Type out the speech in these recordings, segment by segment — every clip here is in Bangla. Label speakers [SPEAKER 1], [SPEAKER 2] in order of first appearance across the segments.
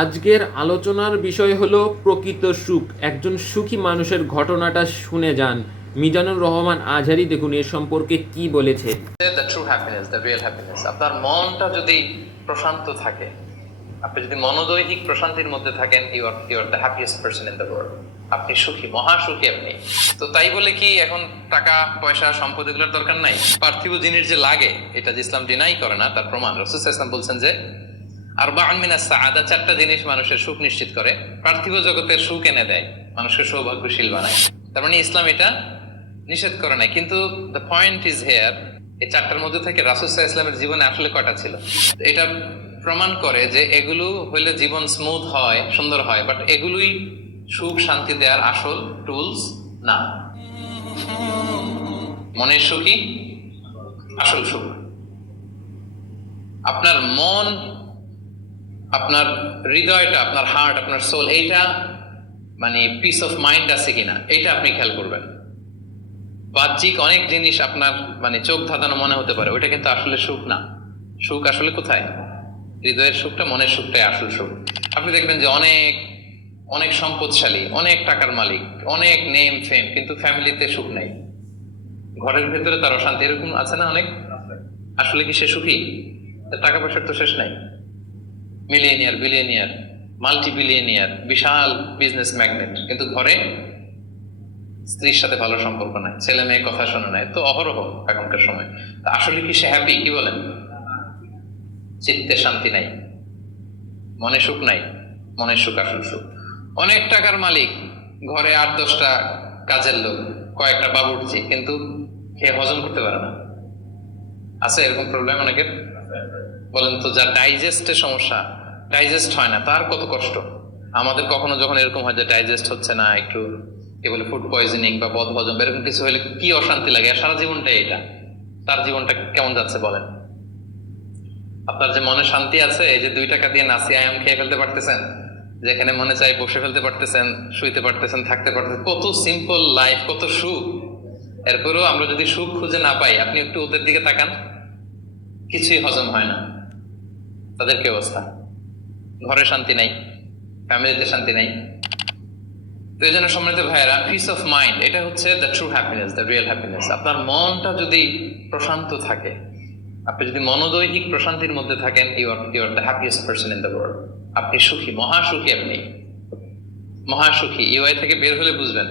[SPEAKER 1] আজকের আলোচনার বিষয় হলো প্রকৃত সুখ একজন সুখী মানুষের ঘটনাটা শুনে যান মিজানুর রহমান আজহারি দেখুন এ সম্পর্কে কি বলেছে আপনার মনটা যদি প্রশান্ত থাকে আপনি যদি মনোদৈহিক প্রশান্তির মধ্যে থাকেন you are you are the happiest person in the world আপনি সুখী মহাসুখী আপনি তো তাই বলে কি এখন টাকা পয়সা সম্পদ এগুলোর দরকার নাই পার্থিব জিনিস যে লাগে এটা যে ইসলাম ডিনাই করে না তার প্রমাণ রসুল ইসলাম বলছেন যে আর মিনা সাদা চারটা জিনিস মানুষের সুখ নিশ্চিত করে পার্থিব জগতের সুখ এনে দেয় মানুষকে সৌভাগ্যশীল বানায় তার মানে ইসলাম এটা নিষেধ করে নাই কিন্তু দ্য পয়েন্ট ইজ হেয়ার এই চারটার মধ্যে থেকে রাসুসাহ ইসলামের জীবনে আসলে কটা ছিল এটা প্রমাণ করে যে এগুলো হলে জীবন স্মুথ হয় সুন্দর হয় বাট এগুলোই সুখ শান্তি দেওয়ার আসল টুলস না মনের সুখী আসল সুখ আপনার মন আপনার হৃদয়টা আপনার হার্ট আপনার সোল এইটা মানে পিস অফ মাইন্ড আছে কিনা এইটা আপনি খেয়াল করবেন বাহ্যিক অনেক জিনিস আপনার মানে চোখ ধাঁধানো মনে হতে পারে ওইটা কিন্তু আসলে সুখ না সুখ আসলে কোথায় হৃদয়ের সুখটা মনের সুখটাই আসল সুখ আপনি দেখবেন যে অনেক অনেক সম্পদশালী অনেক টাকার মালিক অনেক নেম ফেম কিন্তু ফ্যামিলিতে সুখ নেই ঘরের ভেতরে তার অশান্তি এরকম আছে না অনেক আসলে কি সে সুখী টাকা পয়সার তো শেষ নাই মিলিয়নিয়ার বিলিয়নিয়ার মাল্টি বিলিয়নিয়ার বিশাল বিজনেস ম্যাগনেট কিন্তু ঘরে স্ত্রীর সাথে ভালো সম্পর্ক নাই ছেলে মেয়ে কথা শোনে নাই তো অহরহ এখনকার সময় তা আসলে কি সে হ্যাপি কি বলেন চিত্তে শান্তি নাই মনে সুখ নাই মনে সুখ আসল সুখ অনেক টাকার মালিক ঘরে আট দশটা কাজের লোক কয়েকটা বাবু উঠছে কিন্তু খেয়ে হজম করতে পারে না আছে এরকম প্রবলেম অনেকের বলেন তো যার ডাইজেস্টের সমস্যা ডাইজেস্ট হয় না তার কত কষ্ট আমাদের কখনো যখন এরকম হয় যে ডাইজেস্ট হচ্ছে না একটু কে বলে ফুড পয়জনিং বা বদ হজম এরকম কিছু হলে কি অশান্তি লাগে সারা জীবনটা এটা তার জীবনটা কেমন যাচ্ছে বলেন আপনার যে মনে শান্তি আছে এই যে দুই টাকা দিয়ে নাসি আয়াম খেয়ে ফেলতে পারতেছেন যেখানে মনে চাই বসে ফেলতে পারতেছেন শুইতে পারতেছেন থাকতে পারতেছেন কত সিম্পল লাইফ কত সুখ এরপরেও আমরা যদি সুখ খুঁজে না পাই আপনি একটু ওদের দিকে তাকান কিছুই হজম হয় না তাদের কি অবস্থা ঘরে শান্তি নাই ফ্যামিলিতে শান্তি নাই তো এই জন্য সম্মানিত ভাইয়েরা পিস অফ মাইন্ড এটা হচ্ছে the true happiness the real happiness আপনার মনটা যদি প্রশান্ত থাকে আপনি যদি মনোদৈহিক প্রশান্তির মধ্যে থাকেন you are you are the happiest person in the world আপনি সুখী মহাসুখী আপনি মহাসুখী ইউআই থেকে বের হলে বুঝবেন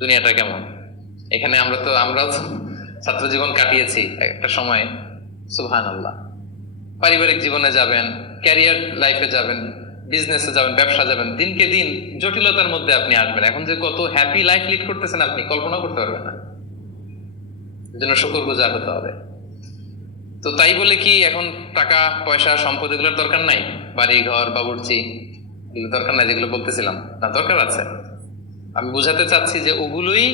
[SPEAKER 1] দুনিয়াটা কেমন এখানে আমরা তো আমরাও তো ছাত্র জীবন কাটিয়েছি একটা সময় সুহান আল্লাহ পারিবারিক জীবনে যাবেন ক্যারিয়ার লাইফে যাবেন বিজনেসে যাবেন ব্যবসা যাবেন দিনকে দিন জটিলতার মধ্যে আপনি আসবেন এখন যে কত হ্যাপি লাইফ লিড করতেছেন আপনি কল্পনা করতে পারবেন না জন্য শুকর গুজার হতে হবে তো তাই বলে কি এখন টাকা পয়সা সম্পদ এগুলোর দরকার নাই বাড়ি ঘর বাবুর্চি এগুলো দরকার নাই যেগুলো বলতেছিলাম না দরকার আছে আমি বুঝাতে চাচ্ছি যে ওগুলোই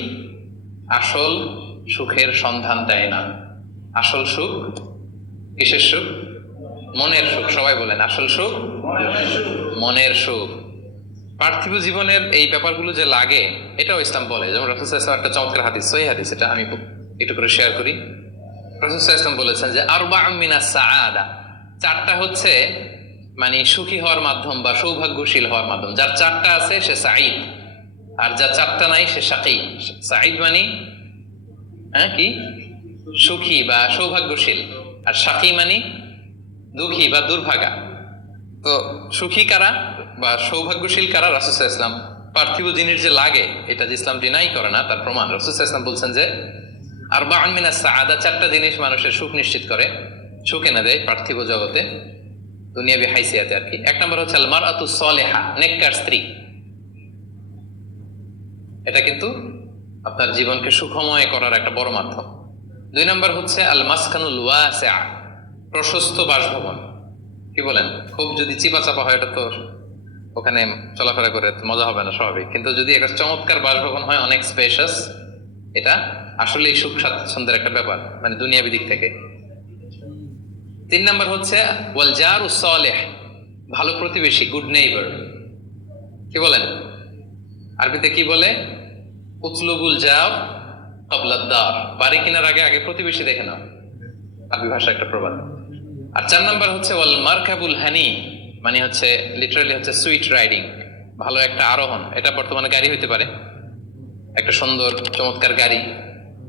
[SPEAKER 1] আসল সুখের সন্ধান দেয় না আসল সুখ কিসের সুখ মনের সুখ সবাই বলেন আসল সুখ মনের সুখ পার্থিব জীবনের এই ব্যাপারগুলো যে লাগে এটাও ইসলাম বলে যেমন রসুল একটা চমৎকার হাদিস সই হাদিস এটা আমি একটু করে শেয়ার করি রসুল ইসলাম বলেছেন যে আরবা আমিনা সাদা চারটা হচ্ছে মানে সুখী হওয়ার মাধ্যম বা সৌভাগ্যশীল হওয়ার মাধ্যম যার চারটা আছে সে সাঈদ আর যার চারটা নাই সে সাকিব সাঈদ মানে হ্যাঁ কি সুখী বা সৌভাগ্যশীল আর সাকি মানে দুঃখী বা দুর্ভাগা তো সুখী কারা বা সৌভাগ্যশীল কারা রাসুসা ইসলাম পার্থিব জিনিস যে লাগে এটা যে ইসলাম ডিনাই করে না তার প্রমাণ রসুসা ইসলাম বলছেন যে আর বা আনমিনা সাদা চারটা জিনিস মানুষের সুখ নিশ্চিত করে সুখ এনে দেয় পার্থিব জগতে বি হাইসিয়াতে আর কি এক নম্বর হচ্ছে আলমার আতু সলেহা নেককার স্ত্রী এটা কিন্তু আপনার জীবনকে সুখময় করার একটা বড় মাধ্যম দুই নম্বর হচ্ছে আল মাসকানুল ওয়াসা প্রশস্ত বাসভবন কি বলেন খুব যদি চিপা চাপা হয় এটা তো ওখানে চলাফেরা করে মজা হবে না স্বাভাবিক কিন্তু যদি একটা চমৎকার বাসভবন হয় অনেক স্পেশাস এটা আসলেই সুখ স্বাচ্ছন্দ্যের একটা ব্যাপার মানে দুনিয়াবি দিক থেকে তিন নম্বর হচ্ছে ওয়ালজার উসলেহ ভালো প্রতিবেশী গুড নেইবার কি বলেন আরবিতে কি বলে উতলুগুল যাও কবলাদ্দার বাড়ি কেনার আগে আগে প্রতিবেশী দেখে নাও আরবি ভাষা একটা প্রবাদ আর চার নাম্বার হচ্ছে ওয়াল মার্কাবুল হানি মানে হচ্ছে লিটারালি হচ্ছে সুইট রাইডিং ভালো একটা আরোহণ এটা বর্তমানে গাড়ি হইতে পারে একটা সুন্দর চমৎকার গাড়ি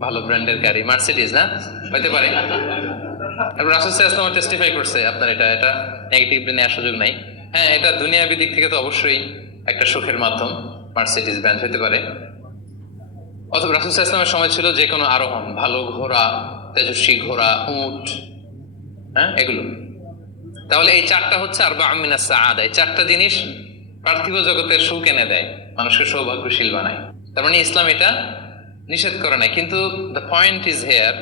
[SPEAKER 1] ভালো ব্র্যান্ডের গাড়ি মার্সিডিজ না হইতে পারে তারপর রাসুসে টেস্টিফাই করছে আপনার এটা এটা নেগেটিভ নেওয়ার সুযোগ নাই হ্যাঁ এটা দুনিয়াবি দিক থেকে তো অবশ্যই একটা সুখের মাধ্যম মার্সিডিজ ব্যান্ড হইতে পারে অথবা রাসুসে আসলামের সময় ছিল যে কোনো আরোহণ ভালো ঘোড়া তেজস্বী ঘোড়া উঁট হ্যাঁ এগুলো তাহলে এই চারটা হচ্ছে আর বা আমিনা সাদ এই চারটা জিনিস পার্থিব জগতের সুখ এনে দেয় মানুষকে সৌভাগ্যশীল বানায় তার মানে ইসলাম এটা নিষেধ করে নাই কিন্তু দ্য পয়েন্ট ইজ হেয়ার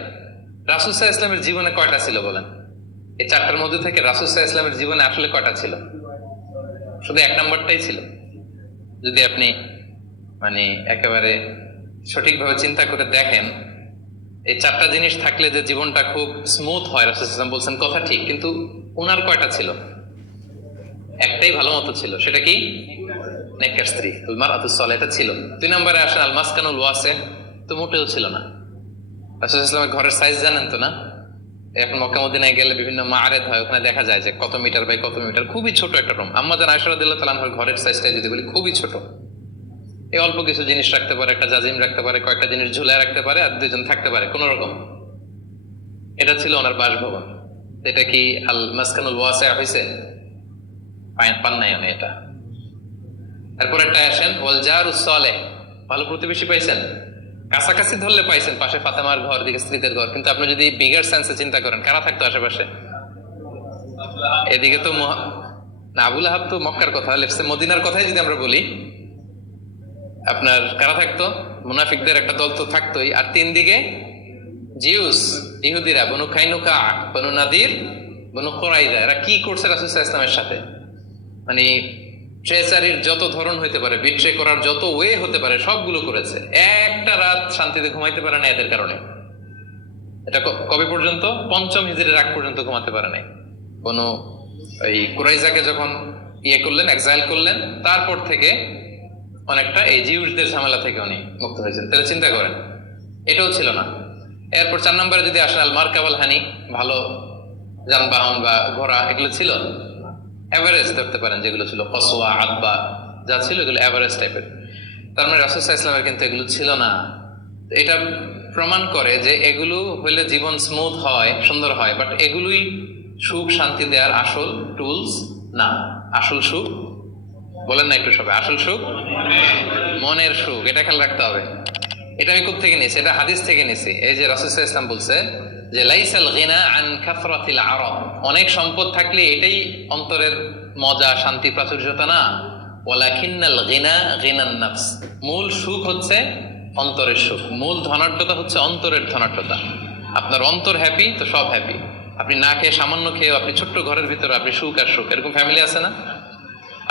[SPEAKER 1] রাসুসাহ ইসলামের জীবনে কয়টা ছিল বলেন এই চারটার মধ্যে থেকে রাসুসাহ ইসলামের জীবনে আসলে কয়টা ছিল শুধু এক নম্বরটাই ছিল যদি আপনি মানে একেবারে সঠিকভাবে চিন্তা করে দেখেন এই চারটা জিনিস থাকলে যে জীবনটা খুব স্মুথ হয় রাসুলাম বলছেন কথা ঠিক কিন্তু ওনার কয়টা ছিল একটাই ভালো মতো ছিল সেটা কি নেককার স্ত্রী উলমার আতুসল এটা ছিল দুই নম্বরে আসেন আলমাস কানুল ওয়াসে তো মোটেও ছিল না রাসুল ইসলামের ঘরের সাইজ জানেন তো না এখন মক্কামুদ্দিনায় গেলে বিভিন্ন মারেদ হয় ওখানে দেখা যায় যে কত মিটার বাই কত মিটার খুবই ছোট একটা রুম আমাদের আম্মাদান আশরাদ ঘরের সাইজটা যদি বলি খুবই ছোট এই অল্প কিছু জিনিস রাখতে পারে একটা জাজিম রাখতে পারে কয়েকটা জিনিস ঝুলায় রাখতে পারে আর দুজন থাকতে পারে কোন রকম এটা ছিল ওনার বাসভবন এটা কি আল মাসকানুল ওয়াসে হয়েছে পান নাই উনি এটা তারপর একটা আসেন ওয়ালজার উসলে ভালো প্রতিবেশী পাইছেন কাছাকাছি ধরলে পাইছেন পাশে ফাতেমার ঘর দিকে স্ত্রীদের ঘর কিন্তু আপনি যদি বিগার সেন্সে চিন্তা করেন কারা থাকতো আশেপাশে এদিকে তো না আবুল আহাব তো মক্কার কথা লেফসে মদিনার কথাই যদি আমরা বলি আপনার কারা থাকতো মুনাফিকদের একটা দল তো থাকতোই আর তিন দিকে জিউস ইহুদিরা বনু খাইনুকা বনু নাদির বনু কোরাইদা এরা কি করছে রাসুল ইসলামের সাথে মানে ট্রেচারির যত ধরন হইতে পারে বিট্রে করার যত ওয়ে হতে পারে সবগুলো করেছে একটা রাত শান্তিতে ঘুমাইতে পারে না এদের কারণে এটা কবে পর্যন্ত পঞ্চম হিজড়ের আগ পর্যন্ত ঘুমাতে পারে নাই কোনো এই কুরাইজাকে যখন ইয়ে করলেন এক্সাইল করলেন তারপর থেকে অনেকটা এই জিউসদের ঝামেলা থেকে উনি মুক্ত হয়েছেন তাহলে চিন্তা করেন এটাও ছিল না এরপর চার নম্বরে যদি আসেন আল কাবাল হানি ভালো যানবাহন বা ঘোড়া এগুলো ছিল এভারেজ ধরতে পারেন যেগুলো ছিল কসোয়া আদবা যা ছিল এগুলো এভারেজ টাইপের তার মানে রাসুসা ইসলামের কিন্তু এগুলো ছিল না এটা প্রমাণ করে যে এগুলো হইলে জীবন স্মুথ হয় সুন্দর হয় বাট এগুলোই সুখ শান্তি দেওয়ার আসল টুলস না আসল সুখ বলেন না একটু সবাই আসল সুখ মনের সুখ এটা খেয়াল রাখতে হবে এটা আমি খুব থেকে নিয়েছি এটা হাদিস থেকে নিয়েছি এই যে রাসুসা ইসলাম বলছে যে লাইসাল গিনা আন কাসরাতিল আরব অনেক সম্পদ থাকলে এটাই অন্তরের মজা শান্তি প্রাচুর্যতা না ওয়ালাকিন্নাল গিনা গিনান নাফস মূল সুখ হচ্ছে অন্তরের সুখ মূল ধনাঢ্যতা হচ্ছে অন্তরের ধনাঢ্যতা আপনার অন্তর হ্যাপি তো সব হ্যাপি আপনি না খেয়ে সামান্য খেয়ে আপনি ছোট্ট ঘরের ভিতরে আপনি সুখ আর সুখ এরকম ফ্যামিলি আছে না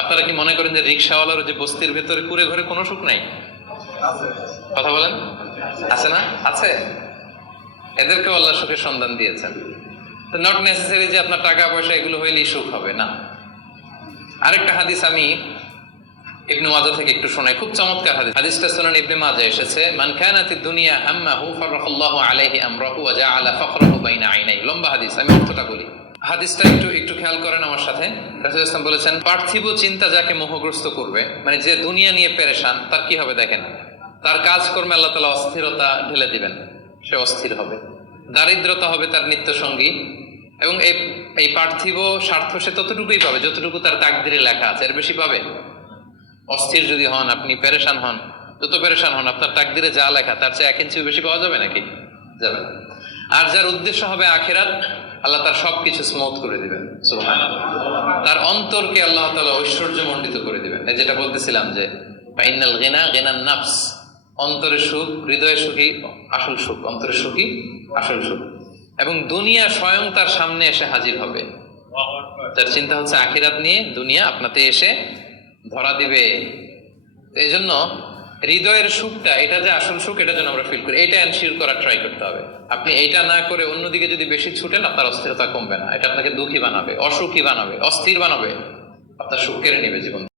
[SPEAKER 1] আপনারা কি মনে করেন যে রিক্সাওয়ালার যে বস্তির ভেতরে কুড়ে ঘরে কোনো সুখ নাই কথা বলেন আছে না আছে এদেরকেও আল্লাহ সুখের সন্ধান দিয়েছেন তো নট নেসেসারি যে আপনার টাকা পয়সা এগুলো হইলেই সুখ হবে না আরেকটা হাদিস আমি ইবনে মাজা থেকে একটু শোনাই খুব চমৎকার হাদিস হাদিসটা শুনুন ইবনে মাজা এসেছে মান কানাতি দুনিয়া হাম্মাহু ফারাহাল্লাহু আলাইহি আমরাহু ওয়া জাআলা ফাকরাহু বাইনা আইনাই লম্বা হাদিস আমি অর্থটা বলি হাদিসটা একটু একটু খেয়াল করেন আমার সাথে রাসুল বলেছেন পার্থিব চিন্তা যাকে মোহগ্রস্ত করবে মানে যে দুনিয়া নিয়ে পেরেশান তার কি হবে দেখেন তার কাজকর্মে আল্লাহ তালা অস্থিরতা ঢেলে দিবেন সে অস্থির হবে দারিদ্রতা হবে তার নিত্য সঙ্গী এবং এই এই পার্থিব স্বার্থ সে ততটুকুই পাবে যতটুকু তার তাকদিরে লেখা আছে এর বেশি পাবে অস্থির যদি হন আপনি পেরেশান হন যত পেরেশান হন আপনার তাকদিরে যা লেখা তার চেয়ে এক ইঞ্চিও বেশি পাওয়া যাবে নাকি যাবে আর যার উদ্দেশ্য হবে আখেরাত আল্লাহ তার সব কিছু স্মুথ করে দিবেন তার অন্তরকে আল্লাহ তালা মন্ডিত করে দিবেন যেটা বলতেছিলাম যে ফাইনাল গেনা গেনার নাপস অন্তরের সুখ হৃদয়ের সুখী আসল সুখ অন্তরের সুখী আসল সুখ এবং দুনিয়া স্বয়ং তার সামনে এসে হাজির হবে তার চিন্তা হচ্ছে আখিরাত নিয়ে দুনিয়া আপনাতে এসে ধরা দিবে এই জন্য হৃদয়ের সুখটা এটা যে আসল সুখ এটা যেন আমরা ফিল করি এটা এনশিওর করার ট্রাই করতে হবে আপনি এটা না করে অন্যদিকে যদি বেশি ছুটেন আপনার অস্থিরতা কমবে না এটা আপনাকে দুঃখী বানাবে অসুখী বানাবে অস্থির বানাবে আপনার সুখ কেড়ে নেবে জীবন